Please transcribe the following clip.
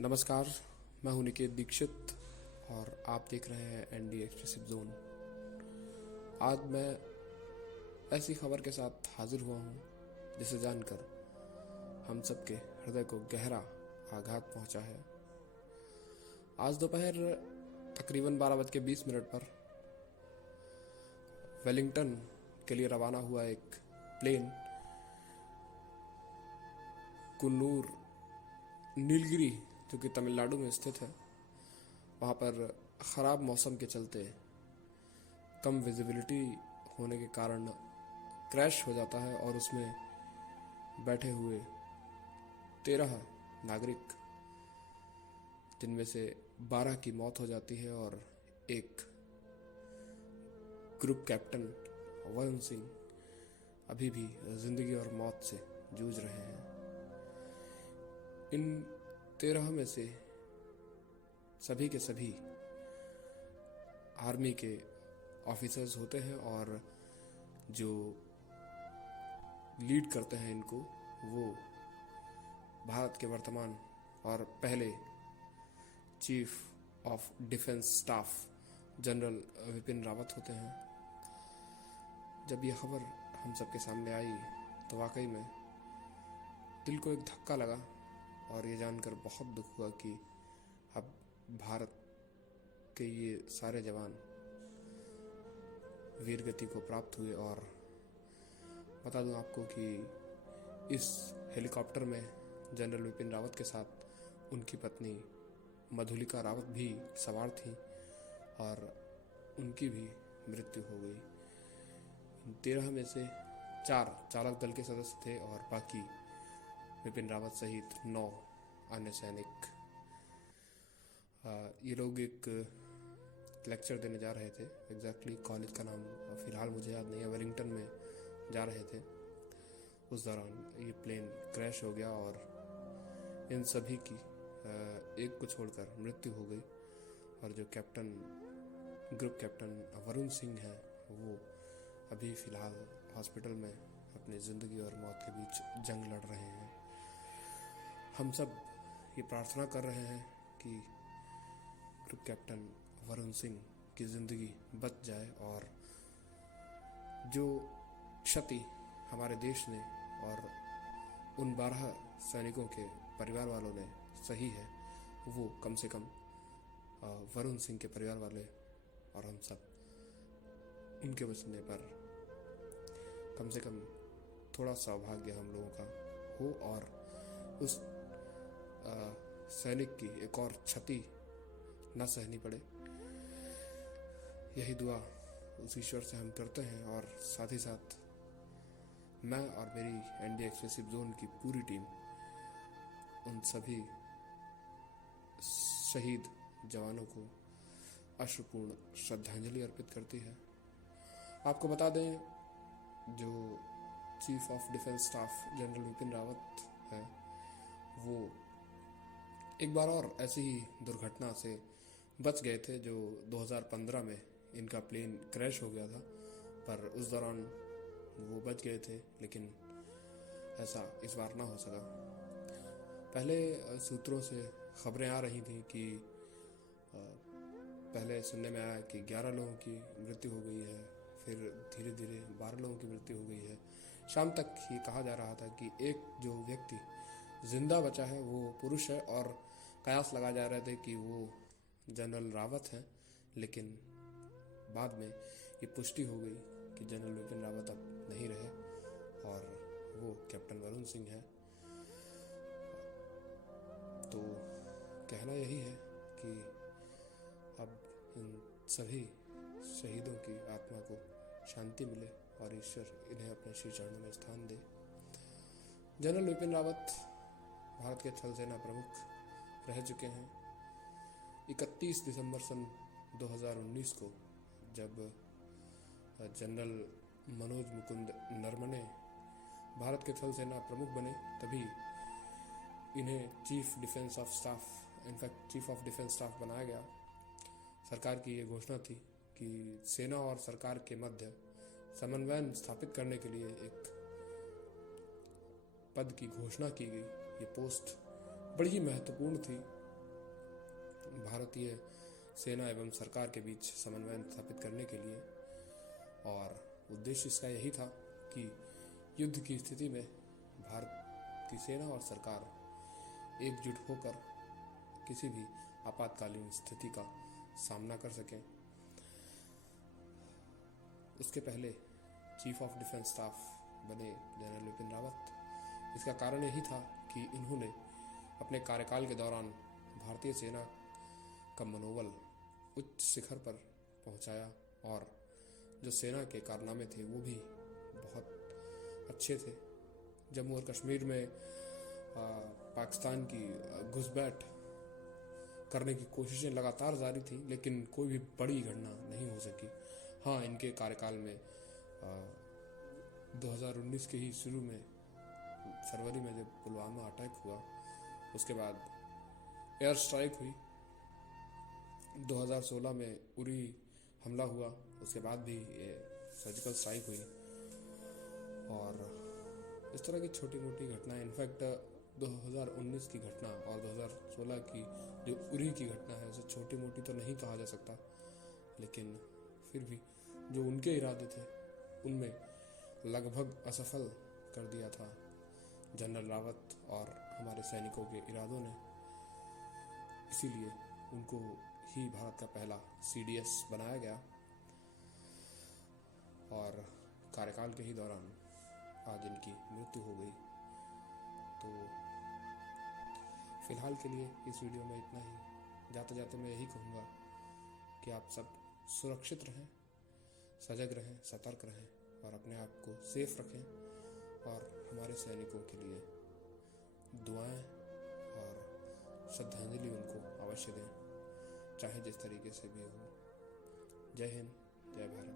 नमस्कार, मैं हूं निकेत दीक्षित और आप देख रहे हैं एनडी एक्सक्लूसिव जोन। आज मैं ऐसी खबर के साथ हाजिर हुआ हूं जिसे जानकर हम सबके हृदय को गहरा आघात पहुंचा है। आज दोपहर तकरीबन 12:20 पर वेलिंगटन के लिए रवाना हुआ एक प्लेन कुन्नूर नीलगिरी, जो कि तमिलनाडु में स्थित है, वहाँ पर ख़राब मौसम के चलते कम विजिबिलिटी होने के कारण क्रैश हो जाता है और उसमें बैठे हुए 13 नागरिक, जिनमें से 12 की मौत हो जाती है और एक ग्रुप कैप्टन वरुण सिंह अभी भी जिंदगी और मौत से जूझ रहे हैं। इन 13 में से सभी के सभी आर्मी के ऑफिसर्स होते हैं और जो लीड करते हैं इनको, वो भारत के वर्तमान और पहले chief of defence staff general Vipin Rawat होते हैं। जब यह खबर हम सबके सामने आई तो वाकई में दिल को एक धक्का लगा और ये जानकर बहुत दुख हुआ कि अब भारत के ये सारे जवान वीरगति को प्राप्त हुए। और बता दूं आपको कि इस हेलीकॉप्टर में जनरल विपिन रावत के साथ उनकी पत्नी मधुलिका रावत भी सवार थी और उनकी भी मृत्यु हो गई। इन 13 में से 4 चालक दल के सदस्य थे और बाकी विपिन रावत सहित 9 अन्य सैनिक। ये लोग एक लेक्चर देने जा रहे थे। एग्जैक्टली कॉलेज का नाम फिलहाल मुझे याद नहीं है। वेलिंगटन में जा रहे थे। उस दौरान ये प्लेन क्रैश हो गया और इन सभी की एक को छोड़कर मृत्यु हो गई। और जो ग्रुप कैप्टन वरुण सिंह हैं, वो अभी फिलहाल हॉस्पिटल में अपनी ज़िंदगी और मौत के बीच जंग लड़ रहे हैं। हम सब ये प्रार्थना कर रहे हैं कि ग्रुप कैप्टन वरुण सिंह की ज़िंदगी बच जाए और जो क्षति हमारे देश ने और उन 12 सैनिकों के परिवार वालों ने सही है, वो कम से कम वरुण सिंह के परिवार वाले और हम सब उनके बचने पर कम से कम थोड़ा सौभाग्य हम लोगों का हो और उस सैनिक की एक और क्षति न सहनी पड़े। यही दुआ उस ईश्वर से हम करते हैं। और साथ ही साथ मैं और मेरी एनडी एक्सक्लूसिव जोन की पूरी टीम उन सभी शहीद जवानों को अश्रुपूर्ण श्रद्धांजलि अर्पित करती है। आपको बता दें, जो chief of defence staff general Vipin Rawat है, वो एक बार और ऐसी ही दुर्घटना से बच गए थे जो 2015 में इनका प्लेन क्रैश हो गया था। पर उस दौरान वो बच गए थे, लेकिन ऐसा इस बार ना हो सका। पहले सूत्रों से खबरें आ रही थी कि पहले सुनने में आया कि 11 लोगों की मृत्यु हो गई है, फिर धीरे धीरे 12 लोगों की मृत्यु हो गई है। शाम तक ये कहा जा रहा था कि एक जो व्यक्ति जिंदा बचा है वो पुरुष है और कयास लगा जा रहे थे कि वो जनरल रावत हैं। लेकिन बाद में ये पुष्टि हो गई कि जनरल विपिन रावत अब नहीं रहे और वो कैप्टन वरुण सिंह है। तो कहना यही है कि अब इन सभी शहीदों की आत्मा को शांति मिले और ईश्वर इन्हें अपने श्री चरणों में स्थान दे। जनरल विपिन रावत भारत के थल सेना प्रमुख रह चुके हैं। 31 दिसंबर सन 2019 को जब जनरल मनोज मुकुंद नरवणे भारत के थल सेना प्रमुख बने, तभी इन्हें chief defence of staff, in fact chief of defence staff बनाया गया। सरकार की ये घोषणा थी कि सेना और सरकार के मध्य समन्वय स्थापित करने के लिए एक पद की घोषणा की गई। ये पोस्ट बड़ी ही महत्वपूर्ण थी भारतीय सेना एवं सरकार के बीच समन्वय स्थापित करने के लिए, और उद्देश्य इसका यही था कि युद्ध की स्थिति में भारत की सेना और सरकार एकजुट होकर किसी भी आपातकालीन स्थिति का सामना कर सकें। उसके पहले चीफ ऑफ डिफेंस स्टाफ बने जनरल बिपिन रावत। इसका कारण यही था कि इन्होंने अपने कार्यकाल के दौरान भारतीय सेना का मनोबल उच्च शिखर पर पहुंचाया, और जो सेना के कारनामे थे वो भी बहुत अच्छे थे। जम्मू और कश्मीर में पाकिस्तान की घुसपैठ करने की कोशिशें लगातार जारी थी, लेकिन कोई भी बड़ी घटना नहीं हो सकी। हाँ, इनके कार्यकाल में 2019 के ही शुरू में फरवरी में जब पुलवामा अटैक हुआ, उसके बाद एयर स्ट्राइक हुई। 2016 में उरी हमला हुआ, उसके बाद भी ये सर्जिकल स्ट्राइक हुई। और इस तरह की छोटी मोटी घटनाएं, इनफैक्ट 2019 की घटना और 2016 की जो उरी की घटना है उसे छोटी मोटी तो नहीं कहा जा सकता, लेकिन फिर भी जो उनके इरादे थे उनमें लगभग असफल कर दिया था जनरल रावत और हमारे सैनिकों के इरादों ने। इसीलिए उनको ही भारत का पहला CDS बनाया गया, और कार्यकाल के ही दौरान आज इनकी मृत्यु हो गई। तो फिलहाल के लिए इस वीडियो में इतना ही। जाते जाते मैं यही कहूँगा कि आप सब सुरक्षित रहें, सजग रहें, सतर्क रहें और अपने आप को सेफ रखें, और हमारे सैनिकों के लिए दुआएं और श्रद्धांजलि उनको अवश्य दें, चाहे जिस तरीके से भी हो। जय हिंद, जय भारत।